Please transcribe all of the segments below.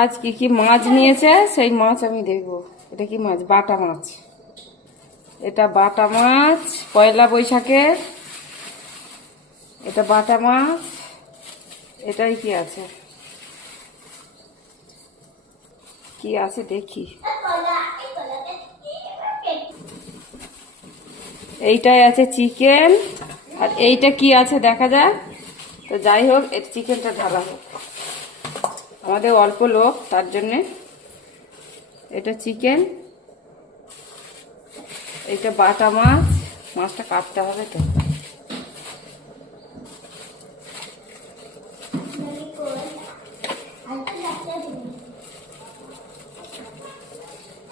আজ কি কি মাছ নিয়েছে সেই মাছ আমি দেখবো। এটা কি মাছ? বাটা মাছ। এটা বাটা মাছ পয়লা বৈশাখের। এটা বাটা মাছ। এটাই কি আছে, কি আছে দেখি। এইটাই আছে চিকেন, আর এইটা কি আছে দেখা যায়। তো যাই হোক, এর চিকেনটা ঢালা হোক, আমাদের অল্প লোক তার জন্যে। এটা চিকেন, এইটা বাটা মাছ। মাছটা কাটতে হবে তো।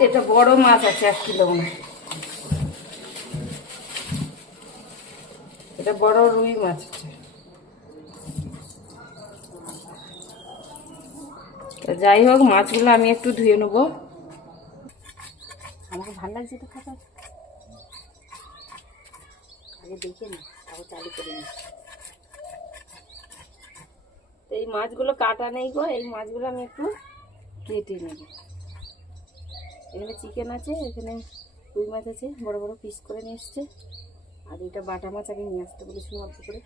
এটা বড় মাছ আছে 1 কিলো মনে। এটা বড় রুই মাছ আছে। তো যাই হোক, মাছগুলো আমি একটু ধুয়ে নেবো। আমাকে ভালো লাগছে তো খাতা, আগে দেখে না, আবার চালু করে নি। এই মাছগুলো কাটা নেই গো, এই মাছগুলো আমি একটু কেটে নেব। এখানে চিকেন আছে, এখানে রুই মাছ আছে, বড় বড় পিস করে নিয়ে এসছে। আর এটা বাটা মাছ আমি নিয়ে আসতে বলেছিলাম অল্প করে।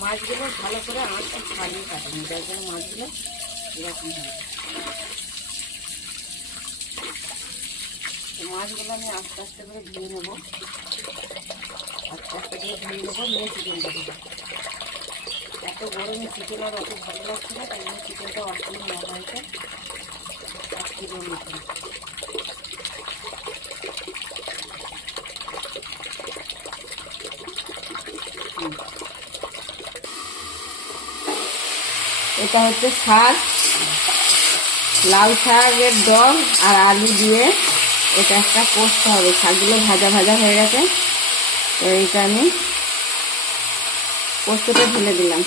মাছগুলো ভালো করে আঁচটা ছাড়িয়ে কাটানো, যার জন্য মাছগুলো এরকম হবে। মাছগুলো আমি আস্তে আস্তে করে ধুয়ে নেবো, আস্তে আস্তে করে ধুয়ে নেবো, নিয়ে চিকেনটা দেবো। এত গরমে চিকেন আর অত ভালো লাগছে না, তাই জন্য চিকেনটা অল্প নেওয়া হয়েছে, 1 কিলোর মতন। এটা হচ্ছে শাক, লাউ শাকের ডগ আর আলু দিয়ে এটা একটা কষতে হবে। শাকগুলো ভাজা ভাজা হয়ে গেছে, তো এইটা আমি পোস্তটা ঢেলে দিলাম।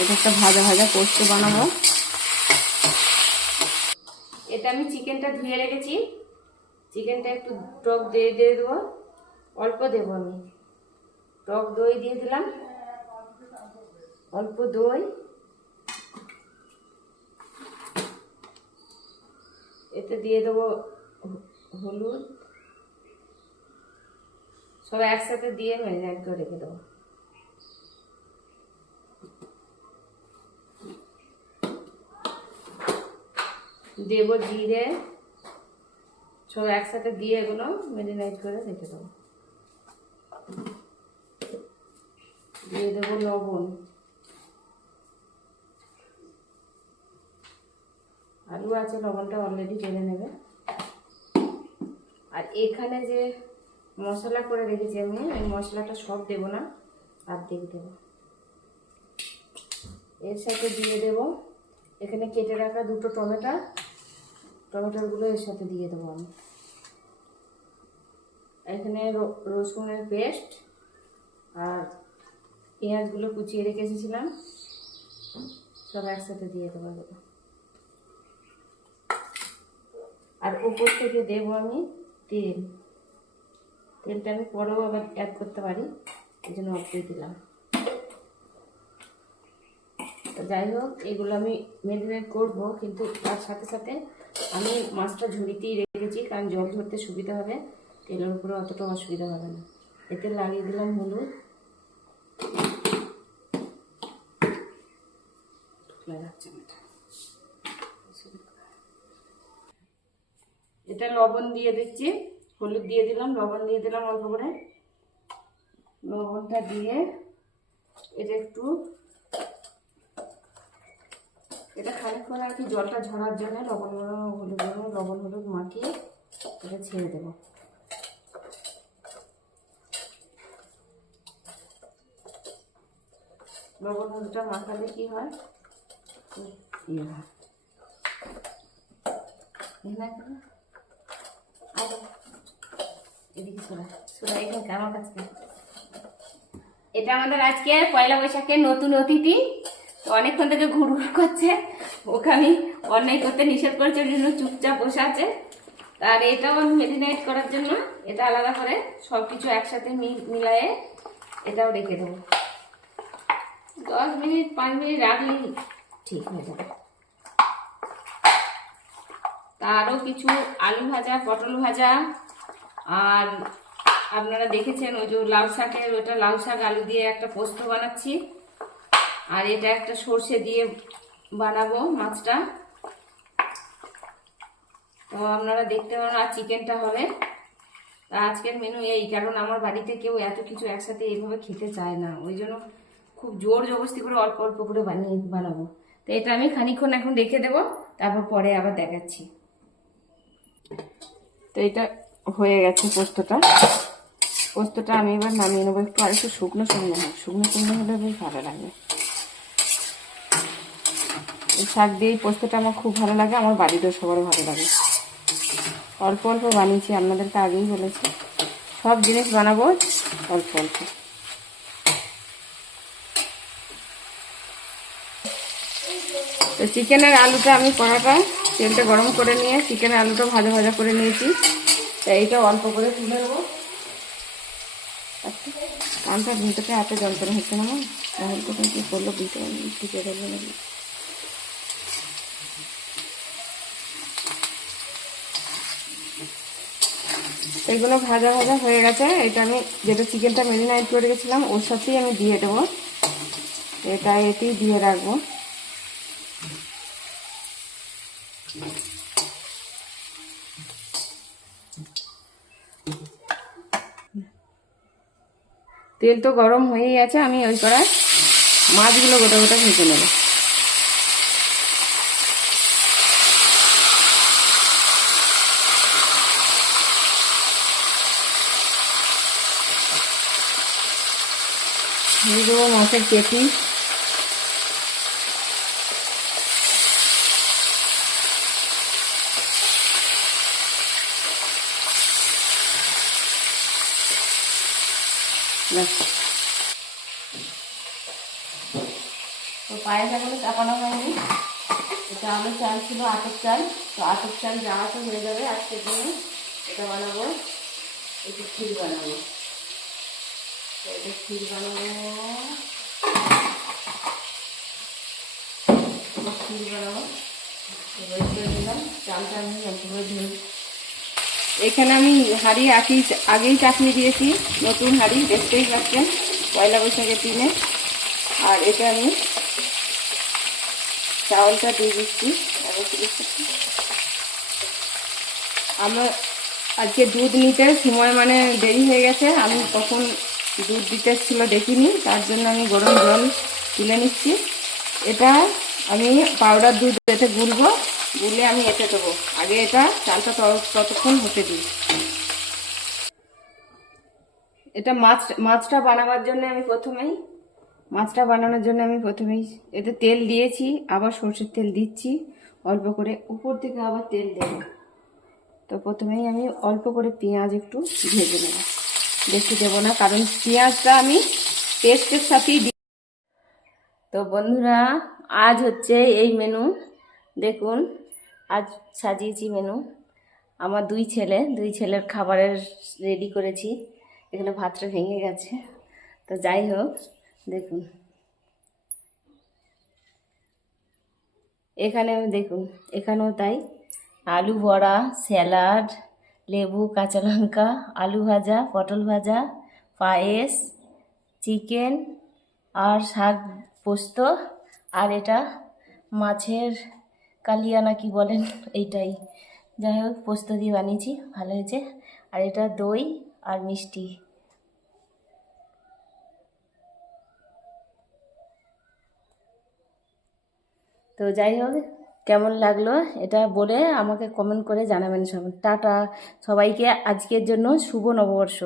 এটা একটা ভাজা ভাজা পোস্ত বানাবো। এটা আমি চিকেনটা ধুয়ে রেখেছি, চিকেনটা একটু টক দই দিয়ে দেবো, অল্প দেবো আমি। টক দই দিয়ে দিলাম, অল্প দই। এতে দিয়ে দেবো হলুদ, সব একসাথে দিয়ে ম্যারিনেট করে রেখে দেবো। দেব জিরে, সব একসাথে দিয়ে এগুলো ম্যারিনেট করে রেখে দেবো। দিয়ে দেবো লবণ, আলু আছে, লবণটা অলরেডি টেনে নেবে। আর এখানে যে মশলা করে রেখেছি আমি, এই মশলাটা সব দেবো না, অর্ধেক দেবো। এর সাথে দিয়ে দেব এখানে কেটে রাখা 2টো টমেটোগুলো এর সাথে দিয়ে দেবো আমি। এখানে রসুনের পেস্ট আর পেঁয়াজগুলো কুচিয়ে রেখে এসেছিলাম, সব একসাথে দিয়ে দেবো। আর উপর থেকে দেবো আমি তেল। তেলটা আমি পরেও আবার অ্যাড করতে পারি, এই জন্য অল্পই দিলাম। তো যাই হোক, এগুলো আমি ম্যারিনেট করবো, কিন্তু তার সাথে সাথে আমি মাছটা ঝুড়িতেই রেখেছি, কারণ জল ধরতে সুবিধা হবে, তেলের উপরে অতটা অসুবিধা হবে না। এতে লাগিয়ে দিলাম হলুদ, এটা লবণ দিয়ে দিচ্ছি, হলুদ দিয়ে দিলাম, লবণ দিয়ে দিলাম অল্প করে। লবণটা দিয়ে এটা একটু, এটা খানিকক্ষণ আর কি জলটা ঝরার জন্য লবণ হলুদ মাখিয়ে এটা ছেড়ে দেবো। লবণ হলুদটা মাখালে কি হয়, ইয়ে হয়। এদিকে সোরা সোরা এখানে আমার কাছে এটা আমাদের আজকে পয়লা বৈশাখের নতুন অতিথি। তো অনেকক্ষণ থেকে ঘুরঘুর করছে, ওকে আমি অন্যায় করতে নিষেধ করেছি, ওই জন্য চুপচাপ বসে আছে। আর এটাও আমি মেরিনেট করার জন্য এটা আলাদা করে সবকিছু একসাথে মিলায়ে এটাও রেখে দেবো। 10 মিনিট 5 মিনিট রাখলেই ঠিক হয়ে যাবে। তারও কিছু আলু ভাজা, পটল ভাজা, আর আপনারা দেখেছেন ওই যে লাউ শাকের, ওইটা লাউ শাক আলু দিয়ে একটা পোস্ত বানাচ্ছি। আর এটা একটা সর্ষে দিয়ে বানাবো মাছটা, তো আপনারা দেখতে পারেন। আর চিকেনটা হবে। তা আজকের মেনু এই, কারণ আমার বাড়িতে কেউ এত কিছু একসাথে এইভাবে খেতে চায় না, ওই জন্য খুব জোর জবরদস্তি করে অল্প অল্প করে বানাবো। তো এটা আমি খানিকক্ষণ এখন রেখে দেবো, তারপর পরে আবার দেখাচ্ছি। তো এটা হয়ে গেছে পোস্তটা আমি এবার নামিয়ে নেবো। একটু আর একটু শুকনো শুকনো হলে বেশ ভালো লাগবে। এই শাক দিয়ে পোস্তটা আমার খুব ভালো লাগে, আমার বাড়িতেও সবারও ভালো লাগে। অল্প অল্প বানিয়েছি, আপনাদেরকে আগেই বলেছি সব জিনিস বানাবো অল্প অল্প। তো চিকেনের আলুটা আমি কড়াটা তেলটা গরম করে নিয়ে চিকেনের আলুটা ভাজা ভাজা করে নিয়েছি। তো এইটা অল্প করে তুলে নেবো। কানটা ভিতরে এত যন্ত্রণা হচ্ছে না, তাহলে তখন কি করলো বুঝতে পারলাম, টিকে ধরবে না। এগুলো ভাজা ভাজা হয়ে গেছে। এটা আমি যেটা চিকেনটা মেরিনেট করে রেখেছিলাম ওর সাথেই আমি দিয়ে দেবো। এটা এতেই দিয়ে রাখবো। তেল তো গরম হয়েই আছে, আমি ওই কড়ায় মাছগুলো গোটা গোটা ভেজে নেব। দিয়ে দেবো মাছের পেটি। তো পায়েস এখনো চাপানো হয়নি। এটা আমার চাল ছিল আতপ চাল, তো আতপ চাল যাওয়া তো হয়ে যাবে আজকের জন্য। এটা বানাবো, একটু ক্ষীর বানাবো। তো এটা ক্ষীর বানাবো, চালটা আমি ধুয়ে। এখানে আমি হাঁড়ি আগেই চাপিয়ে দিয়েছি, নতুন হাঁড়ি দেখতেই পাচ্ছেন পয়লা বৈশাখের দিনে। আর এটা আমি চাউলটা দিয়ে দিচ্ছি। আমার আজকে দুধ নিতে সময় দেরি হয়ে গেছে, আমি কখন দুধ দিতে ছিল দেখিনি, তার জন্য আমি গরম জল তুলে নিচ্ছি। এটা আমি পাউডার দুধ এতে গুলে আমি এতে দেবো। আগে এটা চালটা ততক্ষণ হতে দিই। এটা মাছটা বানানোর জন্য আমি প্রথমেই এতে তেল দিয়েছি, আবার সরষের তেল দিচ্ছি অল্প করে, উপর থেকে আবার তেল দেবো। তো প্রথমেই আমি অল্প করে পেঁয়াজ একটু ভেজে নেব, বেশি দেবো না, কারণ পেঁয়াজটা আমি পেস্টের সাথেই দিই। তো বন্ধুরা, আজ হচ্ছে এই মেনু দেখুন, আজ সাজিয়েছি মেনু। আমার দুই ছেলের খাবারের রেডি করেছি। এখানে ভাতটা ভেঙে গেছে, তো যাই হোক দেখুন, এখানেও তাই। আলু বড়া, স্যালাড, লেবু, কাঁচা লঙ্কা, আলু ভাজা, পটল ভাজা, পায়েস, চিকেন আর শাক পোস্ত, আর এটা মাছের কালিয়া না কি বলেন এইটাই। যাই হোক পোস্ত দিয়ে বানিয়েছি, ভালো হয়েছে। আর এটা দই আর মিষ্টি। তো যাই হোক, কেমন লাগলো এটা বলে আমাকে কমেন্ট করে জানাবেন সবাই। টাটা সবাইকে, আজকের জন্য শুভ নববর্ষ।